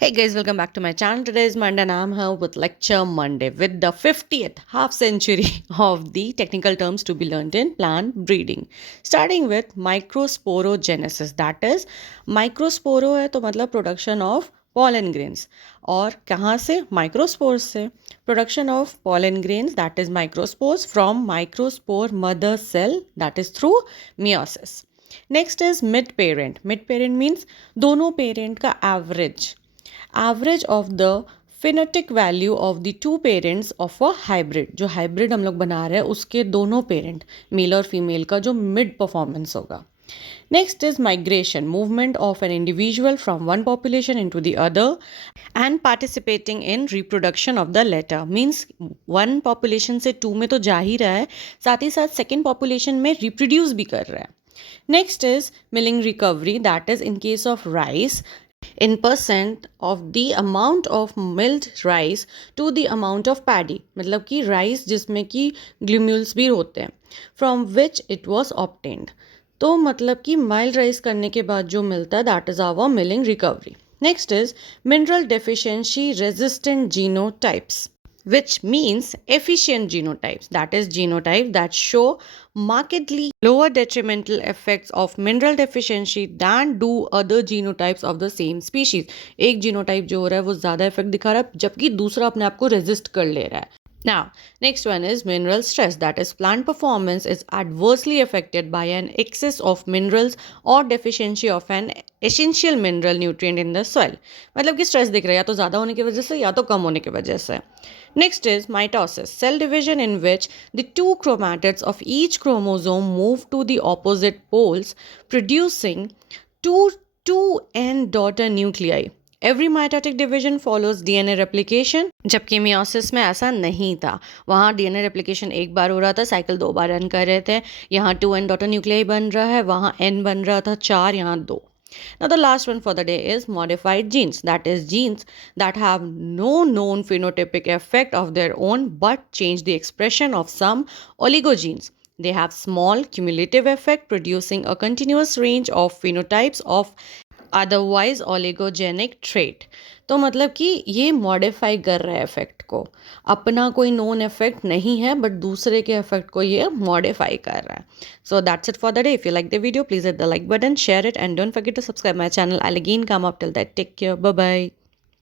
Hey guys, welcome back to my channel. Today is Monday and I'm here with Lecture Monday with the 50th half century of the technical terms to be learned in plant breeding. Starting with microsporogenesis, that is microsporo है तो मतलब production of pollen grains और कहाँ से microspores से production of pollen grains, that is microspores from microspore mother cell, that is through meiosis. Next is mid parent. Mid parent means दोनों parent का average of the phenetic value of the two parents of a hybrid. जो hybrid हम लोग बना रहे हैं उसके दोनों parent मेल और फीमेल का जो mid performance होगा. Next is migration, movement of an individual from one population into the other and participating in reproduction of the latter. Means one population से two में तो जा ही रहा है, साथ ही साथ second population में reproduce भी कर रहा है. Next is milling recovery, that is in case of rice in percent of the amount of milled rice to the amount of paddy. मतलब कि rice जिसमें कि glumules भी होते हैं from which it was obtained. तो मतलब कि mild rice करने के बाद जो मिलता है that is our milling recovery. Next is mineral deficiency resistant genotypes, which means efficient genotypes, that is genotype that show markedly lower detrimental effects of mineral deficiency than do other genotypes of the same species. एक genotype जो हो रहा है वो ज़्यादा effect दिखा रहा है जबकि दूसरा अपने आप को resist कर ले रहा है. Now, next one is mineral stress, that is plant performance is adversely affected by an excess of minerals or deficiency of an essential mineral nutrient in the soil. मतलब कि stress दिख रहा है या तो ज़्यादा होने की वजह से या तो कम होने की वजह से. Next is mitosis, cell division in which the two chromatids of each chromosome move to the opposite poles, producing two end daughter nuclei. Every mitotic division follows DNA replication, जबकि मियोसिस में ऐसा नहीं था. वहाँ डीएनए रेप्लिकेशन एक बार हो रहा था, साइकिल 2 बार रन कर रहे थे. यहाँ 2 एन डॉटर न्यूक्लियाई बन रहा है, वहाँ एन बन रहा था 4, यहाँ 2. Now the last one for the day is modified genes, that is genes that have no known phenotypic effect of their own but change the expression of some oligogenes. They have small cumulative effect producing a continuous range of phenotypes of otherwise oligogenic trait. तो मतलब कि ये modify कर रहा है effect को, अपना कोई नोन इफेक्ट नहीं है बट दूसरे के इफेक्ट को ये मॉडिफाई कर रहा है. So that's it for the day. If you like the video please hit the like button, share it and don't forget to subscribe my channel. I will again come up till that. Take care, bye bye.